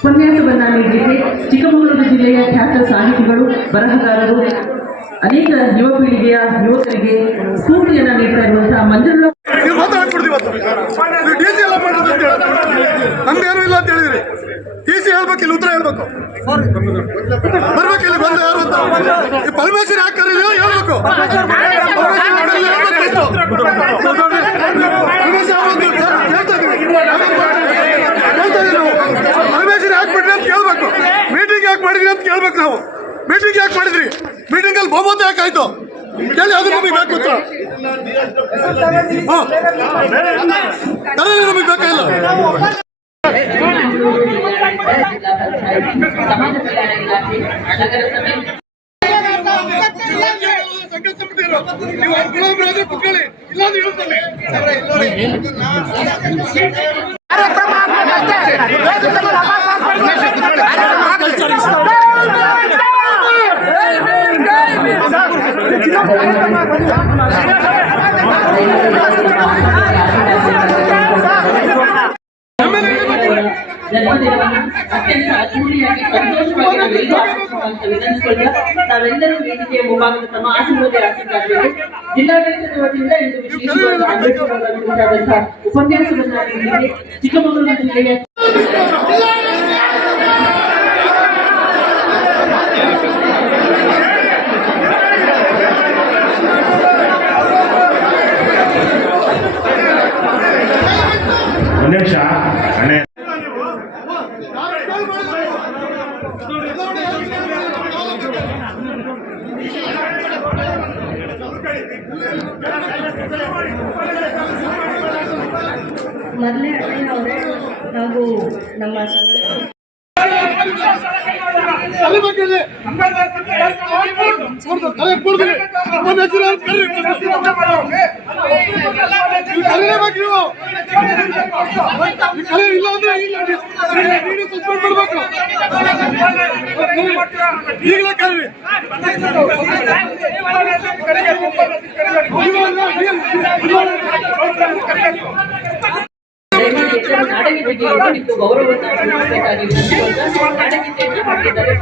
ಉಪನ್ಯಾಸವನ್ನ ನೀಡಲಿಕ್ಕೆ ಚಿಕ್ಕಮಗಳೂರು ಜಿಲ್ಲೆಯ ಖ್ಯಾತ ಸಾಹಿತಿಗಳು, ಬರಹಗಾರರು, ಅನೇಕ ಯುವ ಪೀಳಿಗೆಯ ಯುವಕರಿಗೆ ಸ್ಫೂರ್ತಿಯನ್ನ ನೀಡ್ತಾ ಇರುವಂತಹ ಮಂಜುಳಾ ನಮ್ಗೇನು ಇಲ್ಲ ಅಂತ ಹೇಳಿದ್ರಿ. ಟಿಸಿ ಹೇಳ್ಬೇಕು, ಇಲ್ಲಿ ಉತ್ತರ ಹೇಳ್ಬೇಕು. ಬರ್ಬೇಕಿಲ್ಲಿ ಬಂದು ಯಾರು ಅಂತ ಪರ್ಮಿಷನ್ ಯಾಕೆ ಕರೀಲಿ ಹೇಳ್ಬೇಕು. ಪರ್ಮಿಷನ್ ಯಾಕೆ ಬಿಡ್ರಿ ಅಂತ ಕೇಳ್ಬೇಕು. ಮೀಟಿಂಗ್ ಯಾಕೆ ಮಾಡಿದ್ರಿ ಅಂತ ಕೇಳ್ಬೇಕು. ನಾವು ಮೀಟಿಂಗ್ ಯಾಕೆ ಮಾಡಿದ್ರಿ, ಮೀಟಿಂಗ್ ಅಲ್ಲಿ ಬಹುಮತ ಯಾಕೆ ಆಯ್ತು ಕೇಳಿ, ಅದು ನಮಗೆ ಬೇಕು ಉತ್ತರ. ನಮಗೆ ಬೇಕಾಗಿಲ್ಲ. ಸಮಾಜ ಕಲ್ಯಾಣ ಇಲಾಖೆ, ನಗರ ಸಭೆ ಜನ್ಮದಿನವನ್ನು ಅತ್ಯಂತ ಅದ್ದೂರಿಯಾಗಿ ಸಂತೋಷವಾಗಿ ವಿಧಾನಸೌಧ ತಾವೆಲ್ಲರೂ ವೇದಿಕೆಯ ಮುಂಭಾಗದ ತಮ್ಮ ಆಶೀರ್ವಾದರಾಗಬೇಕು. ಜಿಲ್ಲಾಡಳಿತದ ವತಿಯಿಂದ ಇಂದು ವಿಶೇಷವಾಗಿ ಅಂಬೇಡ್ಕರ್ ಅವರ ಕುರಿತಾದಂತಹ ಉಪನ್ಯಾಸವನ್ನ ನೀಡಿದೆ. ಚಿಕ್ಕಮಗಳೂರು ಜಿಲ್ಲೆಯ ಮೊದಲೇ ಅವರೇ ನಾವು ನಮ್ಮ ಈಗಲೇ ಕರೀರಿ. ನಾಡಗೀತೆಗೆ ಕುರಿತು ಗೌರವವನ್ನು ಸಲ್ಲಿಸಬೇಕಾಗಿ ನಾಡಗೀತೆಯನ್ನು ಹಾಕಿದ್ದಾರೆ.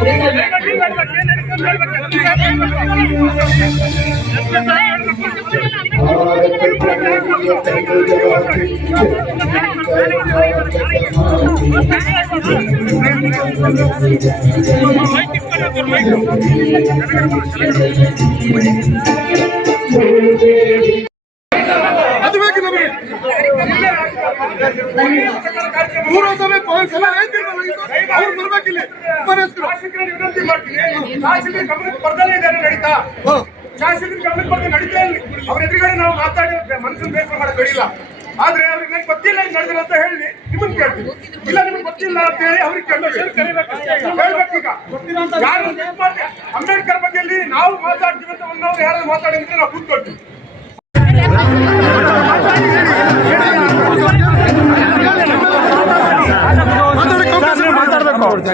ಅದು ಬೇಕು ನಮಗೆ. ಮೂರು ಸಭೆ ಸಲ ಅವ್ರು ಬರ್ಬೇಕಿಲ್ಲಿ. ವಿನಂತಿ ಮಾಡ್ತೀನಿ, ಶಾಸಕರ ಗಮನಕ್ಕೆ ಬರ್ದಲೇ ಇದ್ದಾರೆ ನಡೀತಾ, ಶಾಸಕರ ಗಮನಕ್ಕೆ ಬರ್ದೆ ನಡೀತಾ ಇಲ್ಲ. ಅವ್ರ ಎದುರುಗಡೆ ನಾವು ಮಾತಾಡಿ ಮನಸ್ಸನ್ನು ಬೇಸರ ಮಾಡಕ್ ಕಡಿಲ್ಲ. ಆದ್ರೆ ಅವ್ರಿಗೆ ನನಗೆ ಗೊತ್ತಿಲ್ಲ ಹಿಂಗ್ ನಡೆದಿಲ್ಲ ಅಂತ ಹೇಳಿ ನಿಮ್ಮನ್ನ ಕೇಳ್ತೀವಿ. ಇಲ್ಲ ನಿಮ್ಗೆ ಗೊತ್ತಿಲ್ಲ ಅಂತ ಹೇಳಿ ಅವ್ರಿಗೆ ಹೇಳ್ಬೇಕೀಗ. ಯಾರು ಅಂಬೇಡ್ಕರ್ ಬಗ್ಗೆಯಲ್ಲಿ ನಾವು ಮಾತಾಡ್ತೀವಿ ಅಂತ ಒಂದವ್ರು ಯಾರು ಮಾತಾಡಿದ್ರೆ ನಾವು ಕೂತ್ಕೊಳ್ತೀವಿ.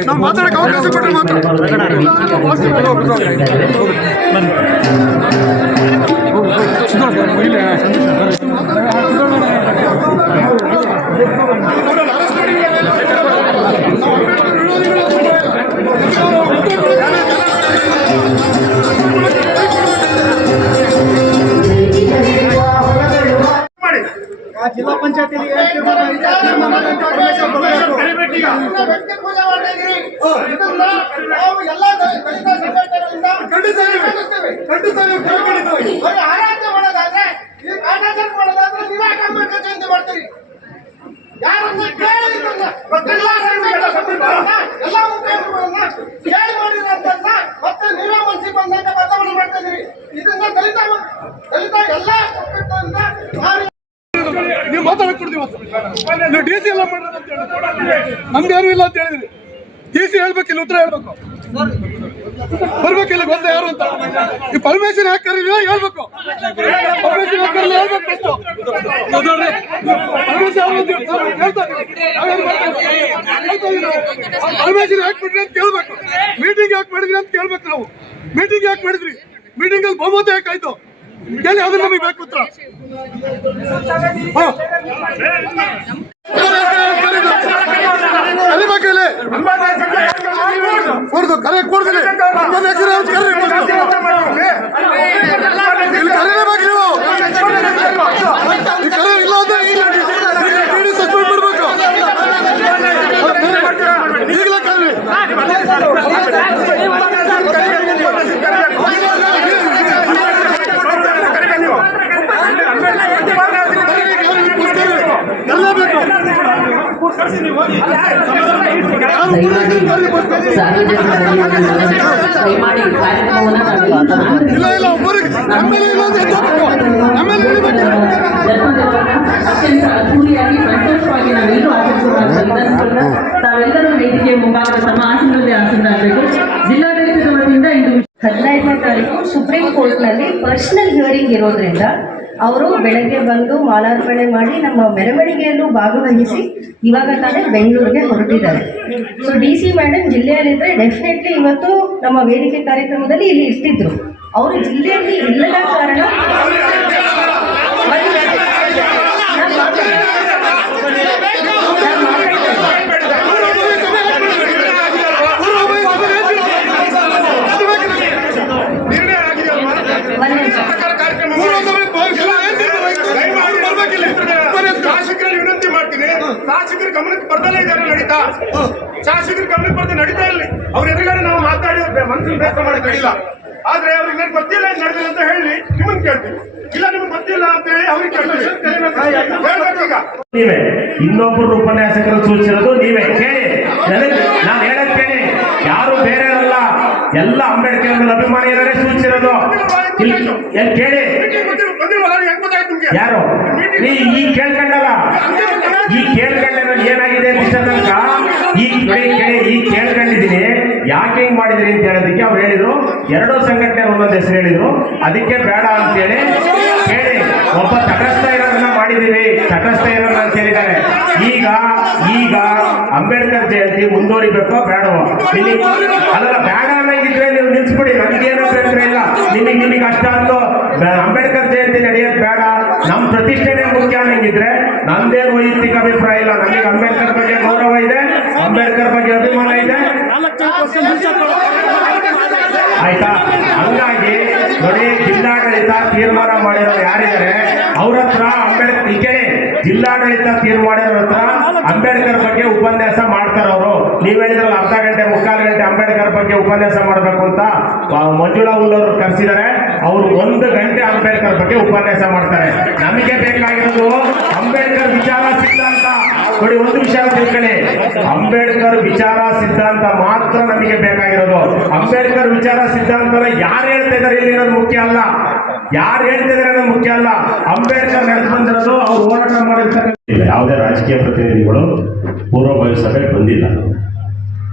ನಾವು ಮಾತಾಡಕ್ಕೆ ಅವಕಾಶ ಕೊಟ್ಟರೆ ಜಿಲ್ಲಾ ಪಂಚಾಯತಿಯಲ್ಲಿ ಮತ್ತೆ ನೀವೇ ಮನಸ್ಸಿ ಬಂದಾಗ ಬದಲಾವಣೆ ಮಾಡ್ತಾ ಇದೀರಿ. ಇದನ್ನ ದಲಿತ ಎಲ್ಲ ನೀವು ಮಾತಾಡಕ್ ಕೊಡ್ತೀವಿ. ನೀವು ಡಿ ಸಿ ಎಲ್ಲ ಮಾಡೋದು ಅಂತ ಹೇಳಿ ನಮ್ಗೆ ಯಾರು ಇಲ್ಲ ಅಂತ ಹೇಳಿದ್ರಿ. ಡಿ ಸಿ ಹೇಳ್ಬೇಕು, ಇಲ್ಲಿ ಉತ್ತರ ಹೇಳ್ಬೇಕು. ಬರ್ಬೇಕಿಲ್ಲ ಬಂದ ಯಾರು ಅಂತ ಈ ಪರ್ಮಿಷನ್ ಯಾಕೆ ಕರೀರಿ ಹೇಳ್ಬೇಕು. ಪರ್ಮಿಷನ್ ಯಾಕೆ ಕರೀಲಿ ಹೇಳ್ಬೇಕು. ಪರ್ಮಿಷನ್ ಯಾಕೆ ಬಿಡ್ರಿ ಅಂತ ಕೇಳ್ಬೇಕು. ಮೀಟಿಂಗ್ ಯಾಕೆ ಮಾಡಿದ್ರಿ ಅಂತ ಕೇಳ್ಬೇಕು. ನಾವು ಮೀಟಿಂಗ್ ಯಾಕೆ ಮಾಡಿದ್ರಿ, ಮೀಟಿಂಗ್ ಅಲ್ಲಿ ಬಹುಮತ ಯಾಕಾಯ್ತು ಕೇಳಿ, ಅದು ನಮಗೆ ಬೇಕು ಉತ್ತರ. ಕಲಿಬೇಕಿಲ್ಲ ಕರೆ ಕೊಡ್ತೀನಿ ಇಲ್ಲಿ ಕರೀಲೇಬೇಕು ನೀವು ಈ ಕರೆ ಇಲ್ಲ ಅಂದ್ರೆ ಸಸ್ಪೆಂಡ್ ಮಾಡಬೇಕು ಈಗಲೇ ಕರೀರಿ ದಯಮಾಡಿ ಕಾರ್ಯಕ್ರಮವನ್ನು ಇಲ್ಲ ಇಲ್ಲ ಒಬ್ಬರಿಗೆ ನಮ್ಮಲ್ಲಿ ಇಲ್ಲ ಅಂದ್ರೆ ನಮ್ಮಲ್ಲಿ ಅತ್ಯಂತ ಅದ್ದೂರಿಯಾಗಿ ಸಂತೋಷವಾಗಿ ನಾವೆಲ್ಲರೂ ಆಚರಿಸುವ ತಾವೆಲ್ಲರೂ ವೇದಿಕೆಯ ಮುಂಭಾಗದ ತಮ್ಮ ಆಸನದಲ್ಲಿ ಆಸೀನರಾಗಬೇಕು. ಜಿಲ್ಲಾಡಳಿತದ ವತಿಯಿಂದ ಇಂದು 15ನೇ ತಾರೀಕು ಸುಪ್ರೀಂ ಕೋರ್ಟ್ನಲ್ಲಿ ಪರ್ಸನಲ್ ಹಿಯರಿಂಗ್ ಇರೋದ್ರಿಂದ ಅವರು ಬೆಳಗ್ಗೆ ಬಂದು ಮಾಲಾರ್ಪಣೆ ಮಾಡಿ ನಮ್ಮ ಮೆರವಣಿಗೆಯಲ್ಲೂ ಭಾಗವಹಿಸಿ ಇವಾಗ ತಾನೇ ಬೆಂಗಳೂರಿಗೆ ಹೊರಟಿದ್ದಾರೆ. ಸೊ DC ಮೇಡಮ್ ಜಿಲ್ಲೆಯಲ್ಲಿದ್ದರೆ ಡೆಫಿನೆಟ್ಲಿ ಇವತ್ತು ನಮ್ಮ ವೇದಿಕೆ ಕಾರ್ಯಕ್ರಮದಲ್ಲಿ ಇಲ್ಲಿ ಇರ್ತಿದ್ರು. ಅವರು ಜಿಲ್ಲೆಯಲ್ಲಿ ಇಲ್ಲದ ಕಾರಣ ಶಾಸಕರಲ್ಲಿ ವಿನಂತಿ ಮಾಡ್ತೀನಿ, ಶಾಸಕರ ಗಮನಕ್ಕೆ ಬರ್ದಲೇ ಇದ್ದಾರೆ ನಡೀತಾ, ಶಾಸಕರ ಗಮನಕ್ಕೆ ಬರ್ದೆ ನಡೀತಾ ಇಲ್ಲಿ ಅವ್ರ ಎದುರುಗಡೆ ನಾವು ಮಾತಾಡಿ ಮನಸ್ಸಿನ ಬೇಸ ಮಾಡಿ ನಡೀಲ್ಲ. ಆದ್ರೆ ಅವ್ರಿಗೆ ನನಗೆ ಗೊತ್ತಿಲ್ಲ ನಡೆದಿಲ್ಲ ಅಂತ ಹೇಳಿ ನಿಮ್ಮನ್ನು ಕೇಳ್ತೀವಿ, ಇಲ್ಲ ನಿಮ್ಗೆ ಗೊತ್ತಿಲ್ಲ ಅಂತ ಹೇಳಿ ಅವ್ರಿಗೆ ಕೇಳ್ತೀವಿ. ಹೇಳ್ಬೇಕೀಗ ನೀವೇ ಇನ್ನೊಬ್ಬರು ಉಪನ್ಯಾಸಕರು ಸೂಚಿಸಿರೋದು ನೀವೇ ಕೇಳಿ, ನಾನು ಹೇಳೋದು ಕೇಳಿ, ಯಾರು ಬೇರೆ ಅಲ್ಲ, ಎಲ್ಲ ಅಂಬೇಡ್ಕರ್ ಅಭಿಮಾನಿಯರೇ ಸೂಚಿಸಿರೋದು ಕೇಳಿ. ಯಾರು ಈ ಕೇಳ್ಕೊಂಡಲ್ಲ, ಈ ಕೇಳ್ಕೊಂಡ್ರೆ ಏನಾಗಿದೆ ಇಷ್ಟ ತನಕ ಈ ಕೇಳ್ಕೊಂಡಿದ್ದೀನಿ, ಯಾಕೆ ಹಿಂಗ್ ಮಾಡಿದಿರಿ ಅಂತ ಹೇಳೋದಕ್ಕೆ ಅವ್ರು ಹೇಳಿದ್ರು, ಎರಡೋ ಸಂಘಟನೆ ಒಂದೊಂದು ಹೆಸರು ಹೇಳಿದ್ರು, ಅದಕ್ಕೆ ಬೇಡ ಅಂತೇಳಿ ಕೇಳಿ ಒಬ್ಬ ತಟಸ್ಥ ಇರೋದನ್ನ ಮಾಡಿದೀವಿ, ತಟಸ್ಥ ಇರೋದನ್ನ ಅಂತ ಹೇಳಿದ್ದಾರೆ. ಈಗ ಅಂಬೇಡ್ಕರ್ ಜಯಂತಿ ಮುಂದುವರಿಬೇಕೋ ಬೇಡವೋ? ಅಲ್ಲ ಬೇಡ ಅನ್ನಂಗಿದ್ರೆ ನೀವು ನಿಲ್ಸ್ಬಿಡಿ, ನನಗೇನೋ ತೊಂದರೆ ಇಲ್ಲ. ನಿಮಗೆ ಅಷ್ಟ ಅಂತೂ ಅಂಬೇಡ್ಕರ್ ಜಯಂತಿ ನಡೆಯೋದು ಬೇಡ, ನಮ್ಮ ಪ್ರತಿಷ್ಠೆನೇ ಮುಖ್ಯ ಅನ್ನಂಗಿದ್ರೆ ನಂದೇನು ವೈಯಕ್ತಿಕ ಅಭಿಪ್ರಾಯ ಇಲ್ಲ. ನನಗೆ ಅಂಬೇಡ್ಕರ್ ಬಗ್ಗೆ ಗೌರವ ಇದೆ, ಅಂಬೇಡ್ಕರ್ ಬಗ್ಗೆ ಅಭಿಮಾನ ಇದೆ, ಆಯ್ತಾ? ಹಂಗಾಗಿ ನೋಡಿ, ಜಿಲ್ಲಾಡಳಿತ ತೀರ್ಮಾನ ಮಾಡಿರೋರು ಯಾರಿದ್ದಾರೆ ಅವ್ರ ಹತ್ರ ಅಂಬೇಡ್ಕರ್ ಜಿಲ್ಲಾಡಳಿತ ತೀರ್ಮಾನ ಮಾಡಿರೋ ಹತ್ರ ಅಂಬೇಡ್ಕರ್ ಬಗ್ಗೆ ಉಪನ್ಯಾಸ ಮಾಡ್ತಾರ ಅವರು. ನೀವ್ ಹೇಳಿದ್ರಲ್ಲ ಅರ್ಧ ಗಂಟೆ ಮುಕ್ಕಾಲು ಗಂಟೆ ಅಂಬೇಡ್ಕರ್ ಬಗ್ಗೆ ಉಪನ್ಯಾಸ ಮಾಡ್ಬೇಕು ಅಂತ ಮಂಜುಳಾ ಉಲ್ಲವರು ಕರೆಸಿದ್ದಾರೆ. ಅವರು 1 ಗಂಟೆ ಅಂಬೇಡ್ಕರ್ ಬಗ್ಗೆ ಉಪನ್ಯಾಸ ಮಾಡ್ತಾರೆ. ನಮಗೆ ಬೇಕಾಗಿರೋದು ಅಂಬೇಡ್ಕರ್ ವಿಚಾರ ಸಿದ್ಧಾಂತ. ನೋಡಿ, ಒಂದು ವಿಷಯ ತಿಳ್ಕೊಳ್ಳಿ, ಅಂಬೇಡ್ಕರ್ ವಿಚಾರ ಸಿದ್ಧಾಂತ ಮಾತ್ರ ನಮಗೆ ಬೇಕಾಗಿರೋದು. ಅಂಬೇಡ್ಕರ್ ವಿಚಾರ ಸಿದ್ಧಾಂತ ಯಾರು ಹೇಳ್ತಾ ಇದ್ದಾರೆ ಇಲ್ಲಿರೋದು ಮುಖ್ಯ ಅಲ್ಲ, ಯಾರು ಹೇಳ್ತಾ ಇದ್ದಾರೆ ಅನ್ನೋದು ಮುಖ್ಯ ಅಲ್ಲ. ಅಂಬೇಡ್ಕರ್ ನಡೆದು ಬಂದಿರೋದು ಅವ್ರು ಹೋರಾಟ ಮಾಡಿರ್ತಾರೆ. ಯಾವುದೇ ರಾಜಕೀಯ ಪ್ರತಿನಿಧಿಗಳು ಪೂರ್ವಭಾವಿ ಸಭೆಗೆ ಬಂದಿಲ್ಲ.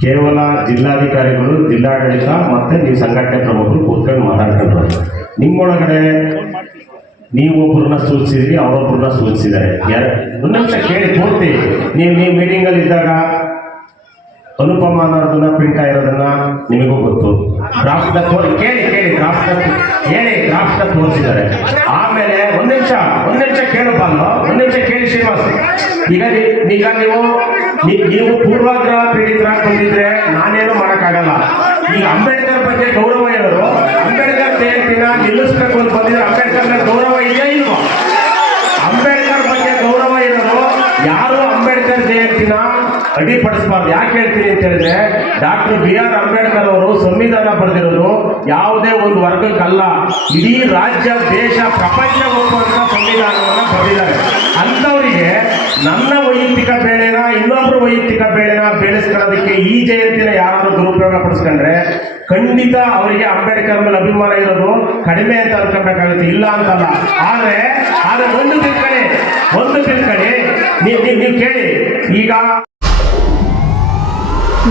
ಕೇವಲ ಜಿಲ್ಲಾಧಿಕಾರಿಗಳು, ಜಿಲ್ಲಾಡಳಿತ ಮತ್ತೆ ನೀವು ಸಂಘಟನೆ ಪ್ರಮುಖರು ಕೂತ್ಕೊಂಡು ಮಾತಾಡ್ಕೊಂಡ್ರು. ನಿಮ್ಮೊಳಗಡೆ ನೀವೊಬ್ಬರನ್ನ ಸೂಚಿಸಿದ್ರಿ, ಅವರೊಬ್ಬರನ್ನ ಸೂಚಿಸಿದ್ದಾರೆ. ಒಂದು ನಿಮಿಷ ಕೇಳಿ ಪೂರ್ತಿ. ನೀವು ಮೀಟಿಂಗ್ ಅಲ್ಲಿ ಇದ್ದಾಗ ಅನುಪಮ ಅನ್ನೋದನ್ನ ಪ್ರಿಂಟ್ ಆಗಿರೋದನ್ನ ನಿಮಗೂ ಗೊತ್ತು. ಡ್ರಾಫ್ಟ್ ಕೇಳಿ ಡ್ರಾಫ್ಟ್ ತೋರಿಸಿದ್ದಾರೆ. ಆಮೇಲೆ ಒಂದ್ ನಿಮಿಷ ಕೇಳಪ್ಪ, ಒಂದ್ ನಿಮಿಷ ಕೇಳಿ ಶ್ರೀನಿವಾಸ್. ಈಗ ನೀವು ಪೂರ್ವಾಗ್ರಹ ಪೀಡಿತರಾಗಿ ಬಂದಿದ್ರೆ ನಾನೇನು ಮಾಡಕ್ಕಾಗಲ್ಲ. ಈಗ ಅಂಬೇಡ್ಕರ್ ಬಗ್ಗೆ ಗೌರವ ಇರೋರು ಅಂಬೇಡ್ಕರ್ ಜಯಂತಿನ ನಿಲ್ಲಿಸ್ಬೇಕು ಅಂತ ಬಂದಿದ್ರೆ ಅಂಬೇಡ್ಕರ್ ಗೌರವ ಇದೆಯಾ ಇಲ್ವಾ? ಅಂಬೇಡ್ಕರ್ ಬಗ್ಗೆ ಗೌರವ ಇರೋರು ಯಾರು ಅಂಬೇಡ್ಕರ್ ಜಯಂತಿನ ಅಡ್ಡಿಪಡಿಸಬಾರ್ದು. ಯಾಕೆ ಹೇಳ್ತೀನಿ ಅಂತ ಹೇಳಿದ್ರೆ, ಡಾಕ್ಟರ್ BR ಅಂಬೇಡ್ಕರ್ ಅವರು ಸಂವಿಧಾನ ಬರೆದಿರೋದು ಯಾವುದೇ ಒಂದು ವರ್ಗಕ್ಕಲ್ಲ, ಇಡೀ ರಾಜ್ಯ, ದೇಶ, ಪ್ರಪಂಚ ಒಪ್ಪುವಂತ ಸಂವಿಧಾನವನ್ನ ಬರೆದಿದ್ದಾರೆ. ಅಂಥವರಿಗೆ ನನ್ನ ವೈಯಕ್ತಿಕ ಬೇಳೆನ ಇನ್ನೊಬ್ರು ವೈಯಕ್ತಿಕ ಬೇಳೆನ ಬೆಳೆಸ್ಕೊಳ್ಳೋದಕ್ಕೆ ಈ ಜಯಂತಿನ ಯಾರಾದ್ರೂ ದುರುಪಯೋಗ ಪಡಿಸ್ಕೊಂಡ್ರೆ ಖಂಡಿತ ಅವರಿಗೆ ಅಂಬೇಡ್ಕರ್ ಮೇಲೆ ಅಭಿಮಾನ ಇರೋದು ಕಡಿಮೆ ಅಂತ ಅನ್ಕೋಬೇಕಾಗುತ್ತೆ, ಇಲ್ಲ ಅಂತಲ್ಲ. ಆದ್ರೆ ಒಂದು ತಿಳ್ಕೊಳ್ಳಿ, ನೀವು ಕೇಳಿ. ಈಗ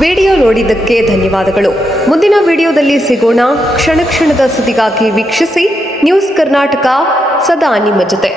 ವಿಡಿಯೋ ನೋಡಿದ್ದಕ್ಕೆ ಧನ್ಯವಾದಗಳು. ಮುಂದಿನ ವಿಡಿಯೋದಲ್ಲಿ ಸಿಗೋಣ. ಕ್ಷಣ ಕ್ಷಣದ ಸುದ್ದಿಗಾಗಿ ವೀಕ್ಷಿಸಿ ನ್ಯೂಸ್ ಕರ್ನಾಟಕ, ಸದಾ ನಿಮ್ಮ ಜೊತೆ.